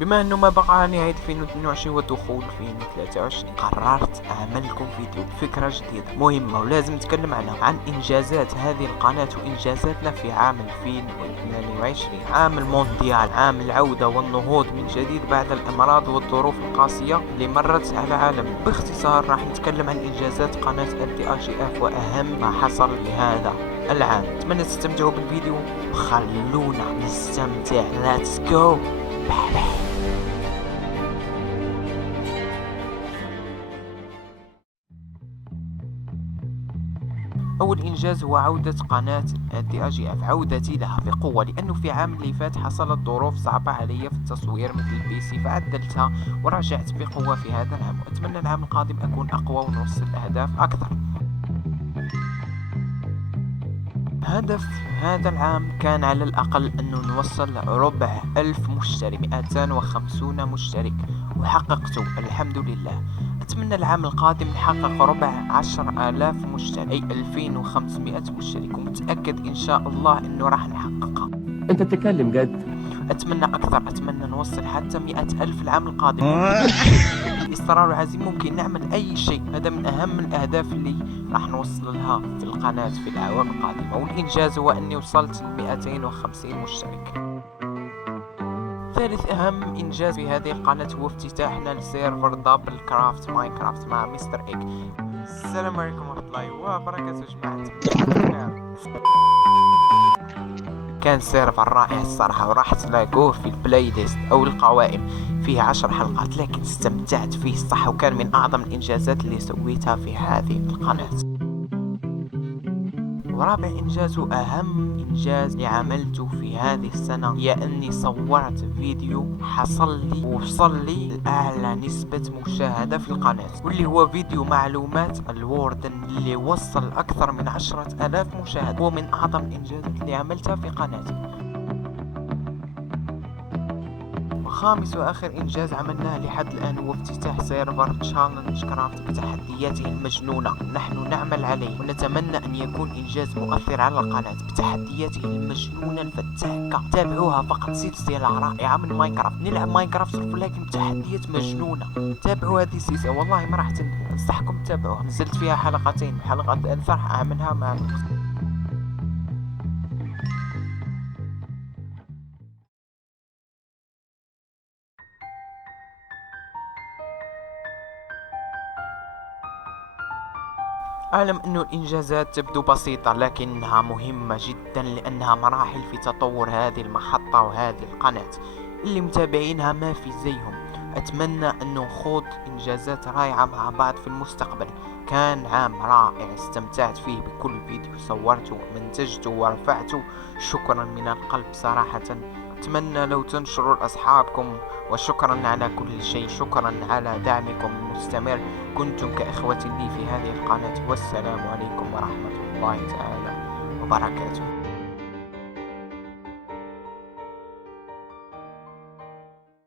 بما انه ما بقى نهاية 2022 ودخول 2023 قررت اعمل لكم فيديو بفكرة جديدة مهمة ولازم نتكلم عنها، عن انجازات هذه القناة وانجازاتنا في عام 2022، عام المونديال، عام العودة والنهوض من جديد بعد الامراض والظروف القاسية اللي مرت على العالم. باختصار راح نتكلم عن انجازات قناة LTRGF واهم ما حصل لهذا العام. اتمنى تستمتعوا بالفيديو وخلونا نستمتع. Let's go. أول إنجاز هو عودة قناة LTRGF، عودتي لها بقوة، لأنه في عام اللي فات حصلت ظروف صعبة علي في التصوير مثل البي سي، فعدلتها ورجعت بقوة في هذا العام، وأتمنى العام القادم أكون أقوى ونوصل أهداف أكثر. هدف هذا العام كان على الأقل أنه نوصل ربع ألف مشترك، 250 مشترك، وحققته الحمد لله. أتمنى العام القادم نحقق ربع 10,000 مشترك، أي 2500 مشترك، ومتأكد إن شاء الله أنه راح نحققها. انت بتتكلم جد؟ أتمنى أكثر، أتمنى نوصل حتى 100,000 العام القادم. بالإصرار والعزيمة ممكن نعمل أي شيء، هذا من أهم الأهداف اللي راح نوصل لها في القناة في الأعوام القادمة. والإنجاز هو أني وصلت ل 250 مشترك. ثالث أهم إنجاز في هذه القناة هو افتتاحنا لسيرفر دبل كرافت ماينكرافت مع مستر إيك. السلام عليكم ورحمة الله وبركاته جماعة. كان سيرفر رائع الصراحة، وراح تلاقوه في البلاي ليست أو القوائم، فيه 10 حلقات، لكن استمتعت فيه الصح، وكان من أعظم الإنجازات اللي سويتها في هذه القناة. ورابع إنجاز وأهم إنجاز اللي عملته في هذه السنة هي أني صورت فيديو حصل لي ووصل لي لأعلى نسبة مشاهدة في القناة، واللي هو فيديو معلومات الوردن اللي وصل أكثر من 10,000 مشاهدة. هو من أعظم الإنجازات اللي عملتها في قناتي. وخامس وآخر إنجاز عملناه لحد الآن هو افتتاح سيرفر تشالنج كرافت بتحدياته المجنونة. نحن نعمل عليه ونتمنى أن يكون إنجاز مؤثر على القناة بتحدياته المجنونة الفتاكة. تابعوها فقط، سلسلة رائعة من ماينكرافت، نلعب ماينكرافت ولكن بتحديات مجنونة. تابعوا هذه السلسلة والله ما راح تندموا، أنصحكم تتابعوها. نزلت فيها حلقتين، الحلقة الثالثة راح أعملها مع الوقت. أعلم أن الإنجازات تبدو بسيطة لكنها مهمة جدا، لأنها مراحل في تطور هذه المحطة وهذه القناة. اللي متابعينها ما في زيهم. أتمنى أن نخوض إنجازات رائعة مع بعض في المستقبل. كان عام رائع استمتعت فيه بكل فيديو صورته ومنتجته ورفعته. شكرا من القلب صراحة. أتمنى لو تنشروا لأصحابكم، وشكرا على كل شيء، شكرا على دعمكم المستمر. كنتم كإخوة لي في هذه القناة، والسلام عليكم ورحمة الله تعالى وبركاته.